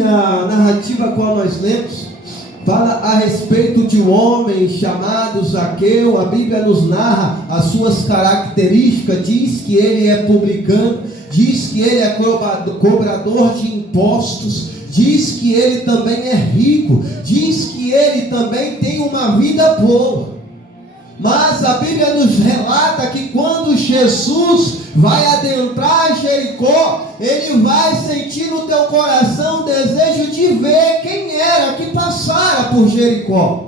aqui a narrativa a qual nós lemos fala a respeito de um homem chamado Zaqueu. A Bíblia nos narra as suas características, diz que ele é publicano, diz que ele é cobrador de impostos, diz que ele também é rico, diz que ele também tem uma vida boa. Mas a Bíblia nos relata que quando Jesus vai adentrar Jericó, ele vai sentir no teu coração o desejo de ver quem era que passara por Jericó.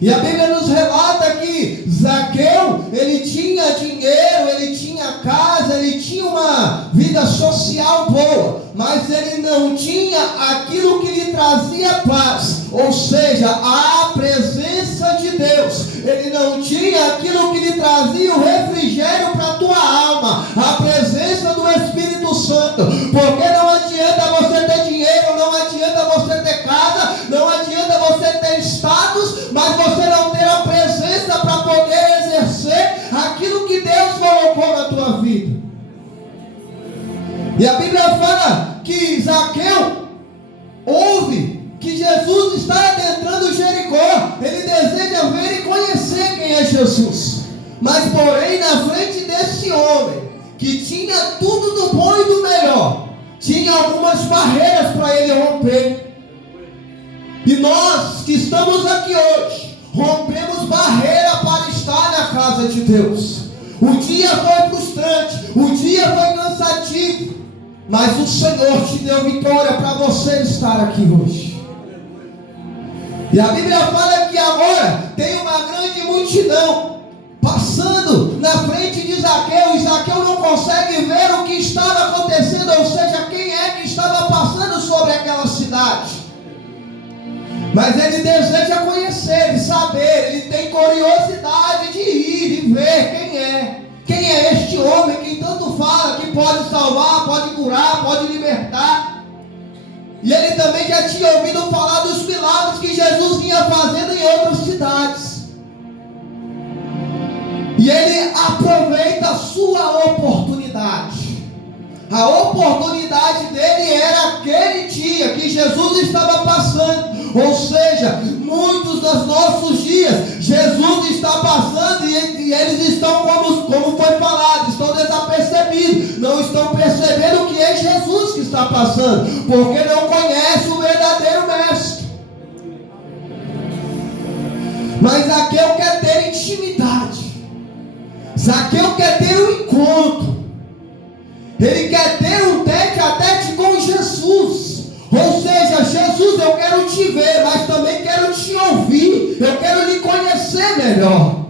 E a Bíblia nos relata que Zaqueu, ele tinha dinheiro, ele tinha casa, ele tinha uma vida social boa, mas ele não tinha aquilo que lhe trazia paz, ou seja, a presença de Deus. Ele não tinha aquilo que lhe trazia o refrigério para a tua alma, a presença do Espírito Santo, porque não adianta você ter dinheiro, não adianta você ter casa, não adianta você ter status, mas você não ter a presença para poder exercer aquilo que Deus colocou na tua vida. E a Bíblia fala que Zaqueu ouve que Jesus está adentrando Jericó, ele deseja ver e conhecer quem é Jesus, mas porém na frente desse homem, que tinha tudo do bom e do melhor, tinha algumas barreiras para ele romper. E nós que estamos aqui hoje, rompemos barreira para estar na casa de Deus. O dia foi frustrante, o dia foi cansativo, mas o Senhor te deu vitória para você estar aqui hoje. E a Bíblia fala que agora tem uma grande multidão passando na frente de Zaqueu, e Zaqueu não consegue ver o que estava acontecendo, ou seja, quem é que estava passando sobre aquela cidade. Mas ele deseja conhecer e saber, ele tem curiosidade de ir e ver quem é. Quem é este homem que tanto fala que pode salvar, pode curar, pode libertar. E ele também já tinha ouvido falar dos milagres que Jesus vinha fazendo em outras cidades. E ele aproveita a sua oportunidade. A oportunidade dele era aquele dia que Jesus estava passando. Ou seja, muitos dos nossos dias, Jesus está passando e eles estão, como foi falado, estão desapercebidos. Não estão percebendo que é Jesus que está passando, porque não conhece o verdadeiro mestre. Mas Zaqueu quer ter intimidade. Zaqueu quer ter um encontro. Ele quer ter um tete-a-tete com Jesus. Ou seja, Jesus, eu quero te ver, mas também quero te ouvir. Eu quero lhe conhecer melhor.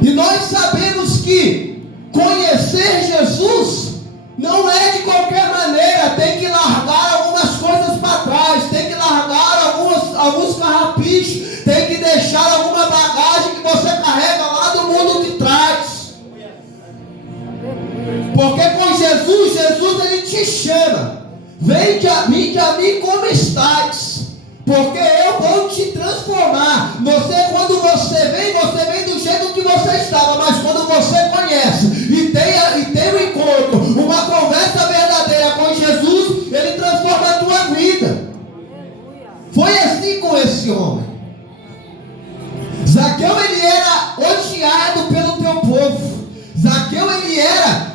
E nós sabemos que conhecer Jesus não é de qualquer maneira. Tem que largar algumas coisas para trás. Tem que largar alguns carrapichos. Tem que deixar alguma bagagem que você carrega lá do mundo de trás. Porque com Jesus ele te chama. Vem a mim como estás, porque eu vou te transformar. Quando você vem do jeito que você estava, mas quando você conhece e tem um encontro, uma conversa verdadeira com Jesus, ele transforma a tua vida. Foi assim com esse homem. Zaqueu, ele era odiado pelo teu povo. Zaqueu, ele era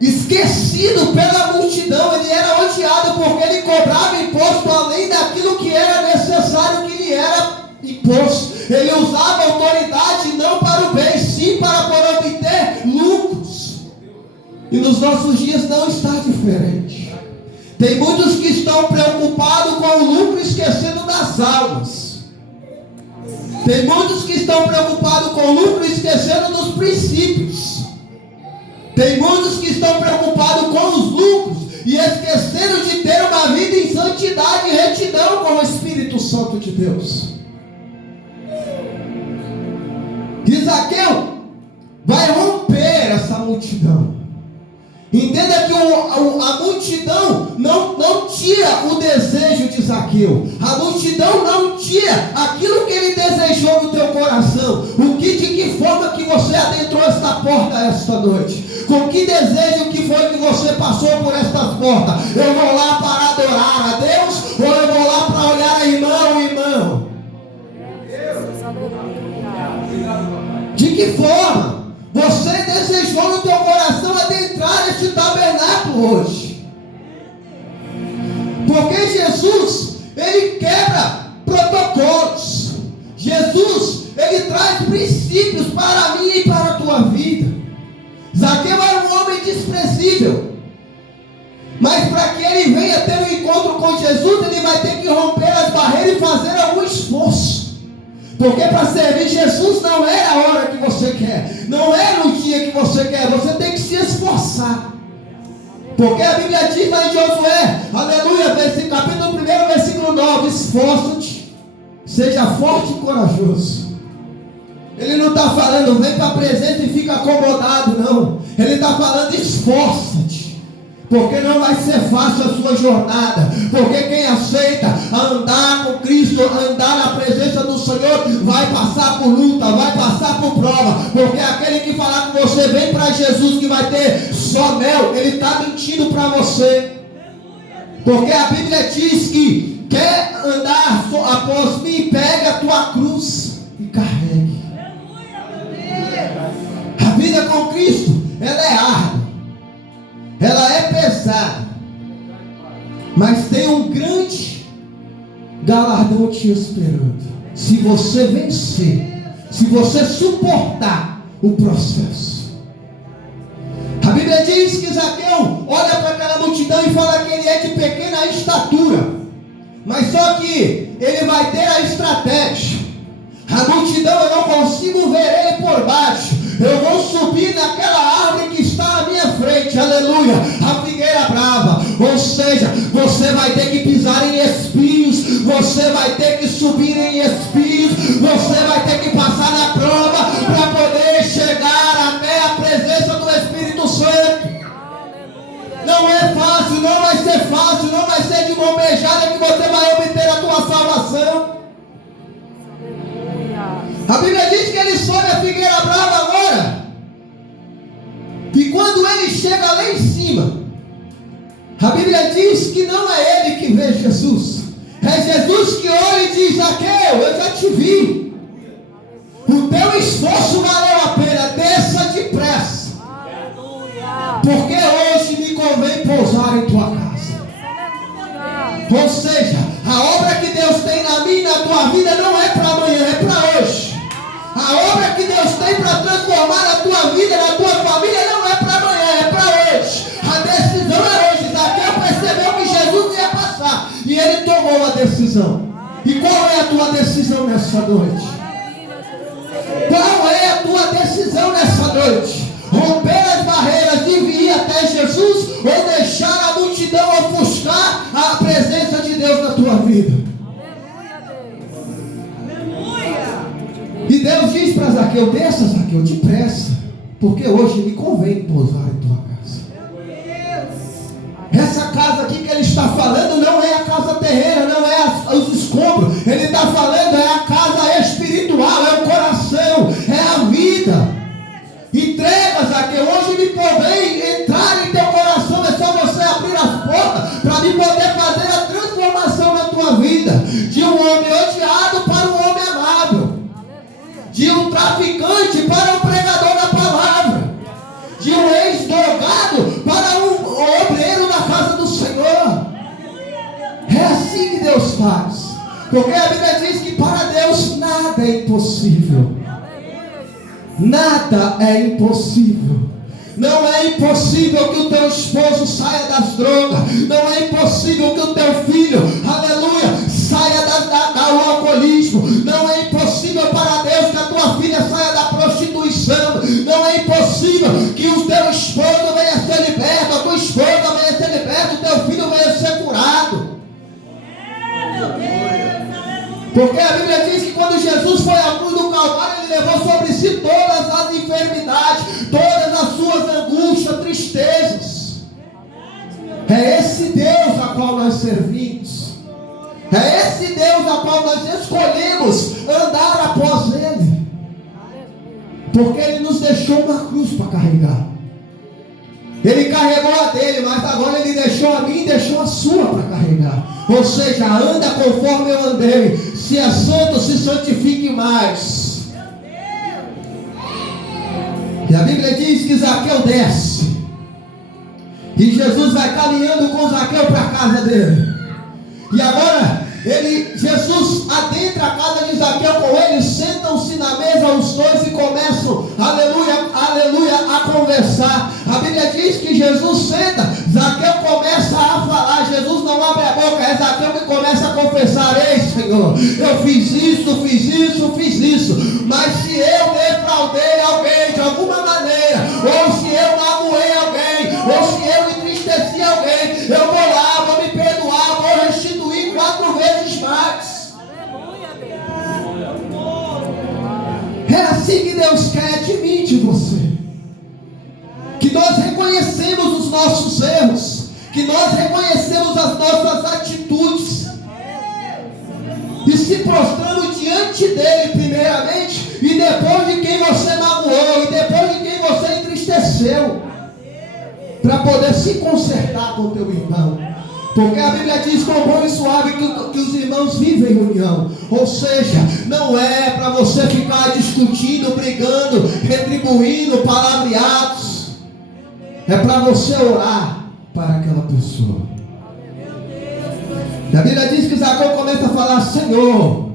esquecido pela multidão, ele era odiado porque ele cobrava imposto além daquilo que era necessário que lhe era imposto. Ele usava autoridade não para o bem, sim para obter lucros. E nos nossos dias não está diferente. Tem muitos que estão preocupados com o lucro, esquecendo das almas. Tem muitos que estão preocupados com o lucro, esquecendo dos princípios. Tem muitos que estão preocupados com os lucros e esqueceram de ter uma vida em santidade e retidão com o Espírito Santo de Deus. E Zaqueu vai romper essa multidão. Entenda que a multidão não tira o desejo de Zaqueu. A multidão não tira aquilo que ele desejou no teu coração. De que forma que você adentrou esta porta esta noite? Com que desejo que foi que você passou por estas porta? Eu vou lá para adorar a Deus ou eu vou lá para olhar a irmão e irmão? De que forma você desejou no teu coração adentrar este tabernáculo hoje? Porque Jesus, ele quebra protocolos. Jesus, ele traz princípios para mim e para a tua vida. Zaqueu era um homem desprezível, mas para que ele venha ter um encontro com Jesus, ele vai ter que romper as barreiras e fazer algum esforço. Porque para servir Jesus não é a hora que você quer, não é no dia que você quer, você tem que se esforçar. Porque a Bíblia diz lá em Josué, aleluia, capítulo 1, versículo 9: esforça-te, seja forte e corajoso. Ele não está falando, vem para a presença e fica acomodado, não. Ele está falando, esforça-te. Porque não vai ser fácil a sua jornada. Porque quem aceita andar com Cristo, andar na presença do Senhor, vai passar por luta, vai passar por prova. Porque aquele que falar com você, vem para Jesus que vai ter só mel, ele está mentindo para você. Porque a Bíblia diz que quer andar após mim, pega a tua cruz e carregue. A vida com Cristo, ela é árdua, ela é pesada, mas tem um grande galardão te esperando. Se você vencer, se você suportar o processo. A Bíblia diz que Zaqueu olha para aquela multidão e fala que ele é de pequena estatura, mas só que ele vai ter a estratégia. A multidão, eu não consigo ver ele por baixo. Eu vou subir naquela árvore que está à minha frente, aleluia, a figueira brava. Ou seja, você vai ter que pisar em espinhos, você vai ter que subir em espinhos, você vai ter que passar na prova para poder chegar até a presença do Espírito Santo. Não é fácil, não vai ser fácil, não vai ser de mão beijada que você vai obter a tua salvação. A Bíblia diz que ele sobe a figueira brava agora. E quando ele chega lá em cima, a Bíblia diz que não é ele que vê Jesus. É Jesus que olha e diz: Zaqueu, eu já te vi. O teu esforço valeu a pena, desça depressa. Porque hoje me convém pousar em tua casa. Ou seja, a obra que Deus tem na minha e na tua vida não é para amanhã, é para hoje. A obra que Deus tem para transformar a tua vida, na tua família, não é para amanhã, é para hoje. A decisão é hoje. Zaqueu percebeu que Jesus ia passar e ele tomou a decisão. E qual é a tua decisão nessa noite? Qual é a tua decisão nessa noite? Romper as barreiras de vir até Jesus ou deixar a multidão ofuscar a presença de Deus na tua vida? E Deus diz para Zaqueu: desça, Zaqueu, depressa, porque hoje me convém pousar em tua casa. Essa casa aqui que ele está falando não é a casa terrena, não é os escombros. Ele está falando é a casa espiritual, é o coração, é a vida. Entrega, Zaqueu, hoje me convém entrar em teu coração. É só você abrir as portas para me poder fazer a transformação na tua vida. De um homem odiado para um homem amado. De um traficante para um pregador da palavra. De um ex-drogado para um obreiro na casa do Senhor. É assim que Deus faz. Porque a Bíblia diz que para Deus nada é impossível. Nada é impossível. Não é impossível que o teu esposo saia das drogas. Não é impossível que o teu filho, aleluia, saia do alcoolismo. Não é impossível para Deus que a tua filha saia da prostituição. Não é impossível que o teu esposo venha ser liberto, a tua esposa venha ser liberta, o teu filho venha ser curado. Porque a Bíblia diz que quando Jesus foi à cruz do Calvário, ele levou sobre si todas as enfermidades, todas as suas angústias, tristezas. É esse Deus a qual nós servimos. É esse Deus a qual nós escolhemos andar após Ele. Porque Ele nos deixou uma cruz para carregar. Ele carregou a dele, mas agora ele deixou a mim e deixou a sua para carregar. Ou seja, anda conforme eu andei. Se é santo, se santifique mais. E a Bíblia diz que Zaqueu desce. E Jesus vai caminhando com Zaqueu para a casa dele. E agora Jesus adentra a casa de Zaqueu com ele, sentam-se na mesa os dois e começam, aleluia, aleluia, a conversar. A Bíblia diz que Jesus senta, Zaqueu começa a falar, Jesus não abre a boca, é Zaqueu que começa a confessar: ei Senhor, eu fiz isso, mas se eu defraudei alguém de alguma maneira, ou se eu magoei alguém, ou se eu entristeci alguém, eu vou lá, vou me perdoar, vou restituir 4 vezes mais. É assim que Deus quer de mim, de você. Que nós reconhecemos os nossos erros, que nós reconhecemos as nossas atitudes, e se prostramos diante dele primeiramente, e depois de quem você magoou, e depois de quem você entristeceu, para poder se consertar com o teu irmão. Porque a Bíblia diz: quão bom e suave que os irmãos vivem em união. Ou seja, não é para você ficar discutindo, brigando, retribuindo, palavreados. É para você orar para aquela pessoa. E a Bíblia diz que Zaqueu começa a falar: Senhor,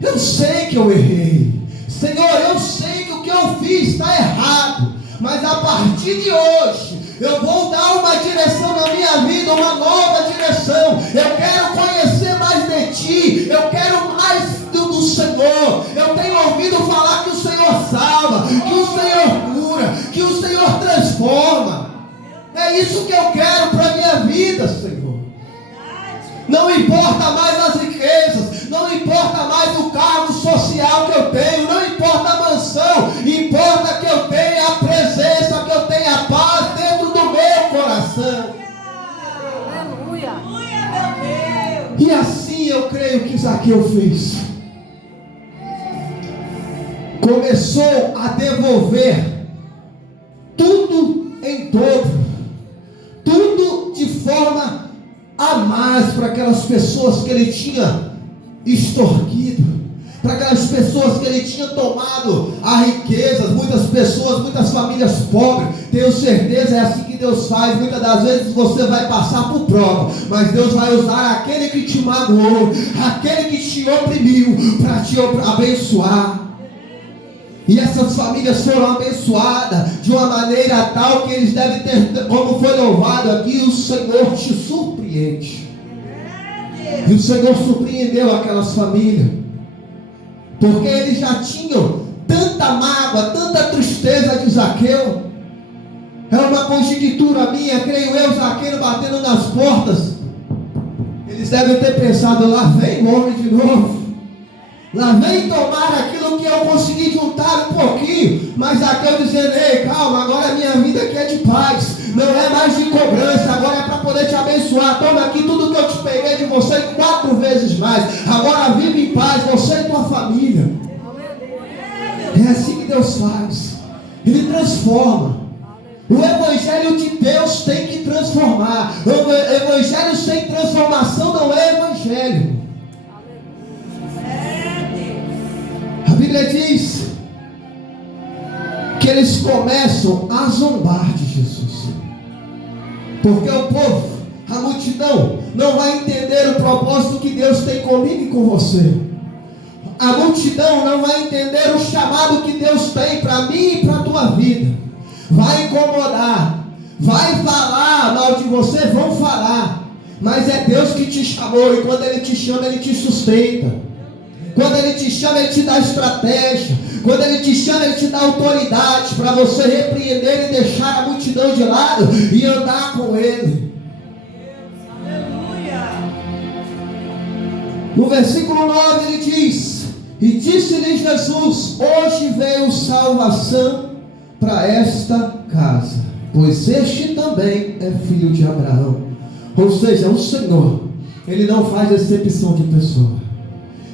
eu sei que eu errei. Senhor, eu sei que o que eu fiz está errado. Mas a partir de hoje, eu vou dar uma direção na minha vida, uma nova direção. Eu quero conhecer mais de Ti. Eu quero mais do Senhor. Eu tenho ouvido falar que o Senhor salva, que o Senhor cura, que o Senhor transforma. É isso que eu quero para a minha vida, Senhor. Não importa mais as riquezas, não importa mais o cargo social que eu tenho, não importa a mansão, importa que eu tenha a presença, que eu tenha a paz dentro do meu coração. Aleluia. E assim eu creio que Zaqueu fez. Começou a devolver tudo em dobro, tudo de forma a mais para aquelas pessoas que ele tinha extorquido, para aquelas pessoas que ele tinha tomado a riqueza. Muitas pessoas, muitas famílias pobres, tenho certeza, é assim que Deus faz. Muitas das vezes você vai passar por prova, mas Deus vai usar aquele que te magoou, aquele que te oprimiu, para te abençoar. E essas famílias foram abençoadas de uma maneira tal que eles devem ter, como foi louvado aqui, o Senhor te surpreende. E o Senhor surpreendeu aquelas famílias, porque eles já tinham tanta mágoa, tanta tristeza de Zaqueu. É uma conjectura minha, creio eu, Zaqueu batendo nas portas. Eles devem ter pensado: lá vem o homem de novo. Lá vem tomar aquilo que eu consegui juntar um pouquinho. Mas Zaqueu dizendo: ei, calma, agora a minha vida aqui é de paz. Não é mais de cobrança, agora é para poder te abençoar. Toma aqui tudo que eu te peguei de você 4 vezes mais. Agora vive em paz, você e tua família. É assim que Deus faz. Ele transforma. O Evangelho de Deus tem que transformar. O Evangelho sem transformação não é Evangelho. A Bíblia diz que eles começam a zombar de Jesus, porque o povo, a multidão, não vai entender o propósito que Deus tem comigo e com você. A multidão não vai entender o chamado que Deus tem para mim e para a tua vida. Vai incomodar, vai falar mal de você, vão falar, mas é Deus que te chamou, e quando Ele te chama, Ele te sustenta. Quando Ele te chama, Ele te dá estratégia. Quando Ele te chama, Ele te dá autoridade para você repreender e deixar a multidão de lado e andar com Ele. Aleluia. No versículo 9 ele diz: e disse-lhe Jesus: hoje veio salvação para esta casa, pois este também é filho de Abraão. Ou seja, o Senhor, Ele não faz exceção de pessoa.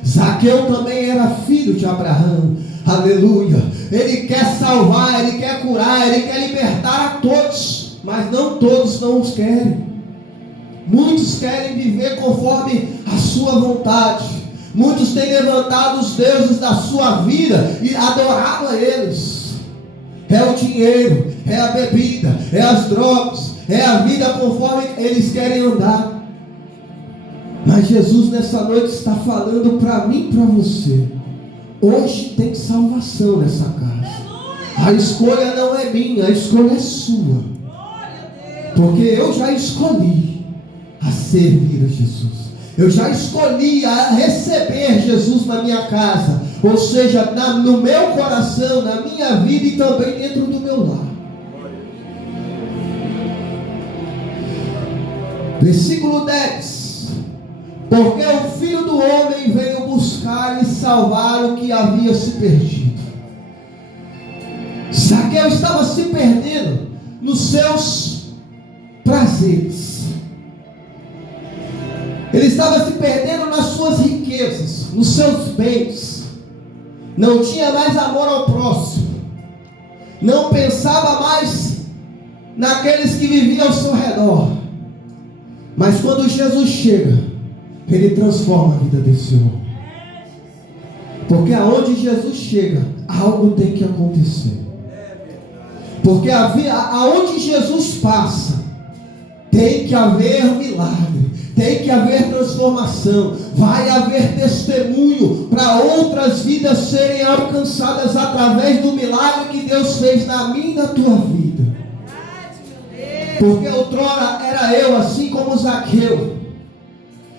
Zaqueu também era filho de Abraão. Aleluia. Ele quer salvar, Ele quer curar, Ele quer libertar a todos. mas não todos não os querem. Muitos querem viver conforme a sua vontade. Muitos têm levantado os deuses da sua vida e adorado a eles. É o dinheiro, é a bebida, é as drogas, é a vida conforme eles querem andar. Mas Jesus nessa noite está falando para mim e para você: hoje tem salvação nessa casa. A escolha não é minha, a escolha é sua. Porque eu já escolhi a servir a Jesus. Eu já escolhi a receber Jesus na minha casa. Ou seja, no meu coração, na minha vida e também dentro do meu lar. Versículo 10. Porque o Filho do Homem veio buscar e salvar o que havia se perdido. Zaqueu estava se perdendo nos seus prazeres. Ele estava se perdendo nas suas riquezas, nos seus bens. Não tinha mais amor ao próximo. Não pensava mais naqueles que viviam ao seu redor. Mas quando Jesus chega, Ele transforma a vida desse homem. Porque aonde Jesus chega, algo tem que acontecer. Porque aonde Jesus passa, tem que haver milagre, tem que haver transformação, vai haver testemunho para outras vidas serem alcançadas através do milagre que Deus fez na minha e na tua vida. Porque outrora era eu, assim como Zaqueu,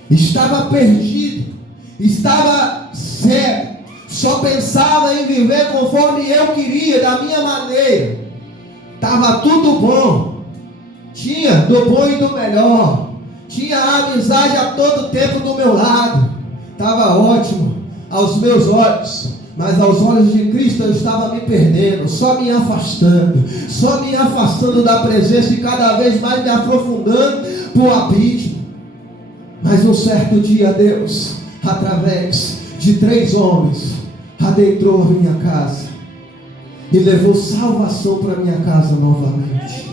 estava perdido, estava cego, só pensava em viver conforme eu queria, da minha maneira. Estava tudo bom, tinha do bom e do melhor, tinha amizade a todo tempo do meu lado, estava ótimo aos meus olhos, mas aos olhos de Cristo eu estava me perdendo, só me afastando da presença e cada vez mais me aprofundando para o abismo. Mas um certo dia Deus, através de 3 homens, adentrou a minha casa e levou salvação para minha casa novamente.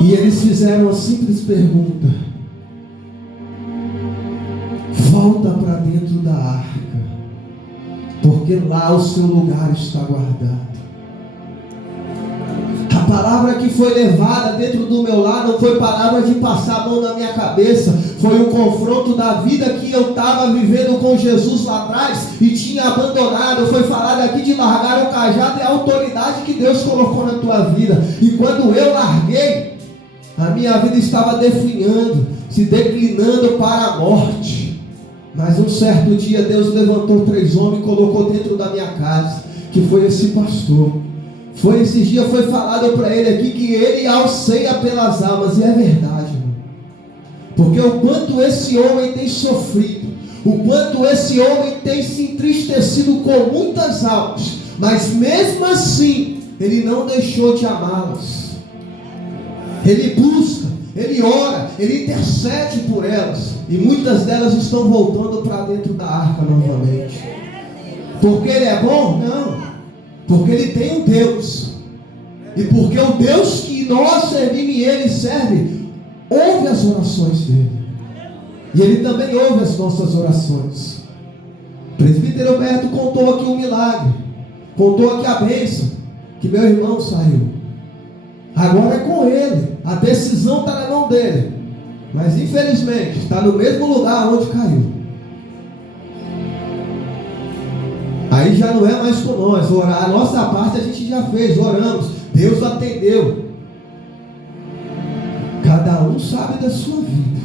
E eles fizeram a simples pergunta: volta para dentro da arca, porque lá o seu lugar está guardado. A palavra que foi levada dentro do meu lar não foi palavra de passar a mão na minha cabeça, foi o confronto da vida que eu estava vivendo com Jesus lá atrás e tinha abandonado. Foi falado aqui de largar o cajado e a autoridade que Deus colocou na tua vida. E quando eu larguei, a minha vida estava definhando, se declinando para a morte. Mas um certo dia Deus levantou 3 homens e colocou dentro da minha casa, que foi esse pastor. Esses dias foi falado para ele aqui que ele alceia pelas almas, e é verdade, irmão. Porque o quanto esse homem tem sofrido, o quanto esse homem tem se entristecido com muitas almas, mas mesmo assim ele não deixou de amá-las. Ele busca, ele ora, ele intercede por elas, e muitas delas estão voltando para dentro da arca novamente. Porque ele é bom? Não. Porque ele tem um Deus, e porque o Deus que nós servimos e ele serve, ouve as orações dele, e ele também ouve as nossas orações. O presbítero Roberto contou aqui um milagre, contou aqui a bênção, que meu irmão saiu. Agora é com ele, a decisão está na mão dele, mas infelizmente está no mesmo lugar onde caiu. Aí já não é mais com nós orar. A nossa parte a gente já fez, oramos, Deus atendeu. Cada um sabe da sua vida.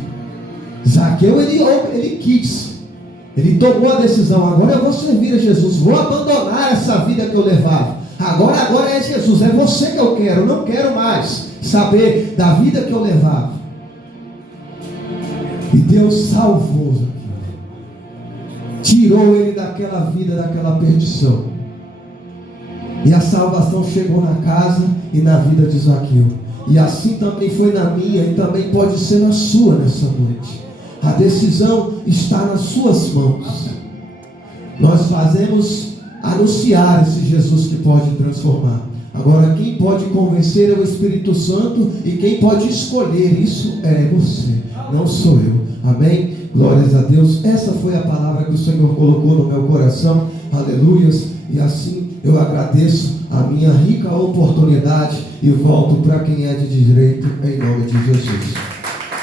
Zaqueu ele quis, ele tomou a decisão: agora eu vou servir a Jesus, vou abandonar essa vida que eu levava. Agora é Jesus, é você que eu quero, não quero mais saber da vida que eu levava. E Deus salvou Zaqueu, tirou ele daquela vida, daquela perdição. E a salvação chegou na casa e na vida de Zaqueu. E assim também foi na minha, e também pode ser na sua nessa noite. A decisão está nas suas mãos. Nós fazemos anunciar esse Jesus que pode transformar. Agora quem pode convencer é o Espírito Santo, e quem pode escolher isso é você, não sou eu. Amém? Glórias a Deus. Essa foi a palavra que o Senhor colocou no meu coração. Aleluias. E assim eu agradeço a minha rica oportunidade e volto para quem é de direito, em nome de Jesus.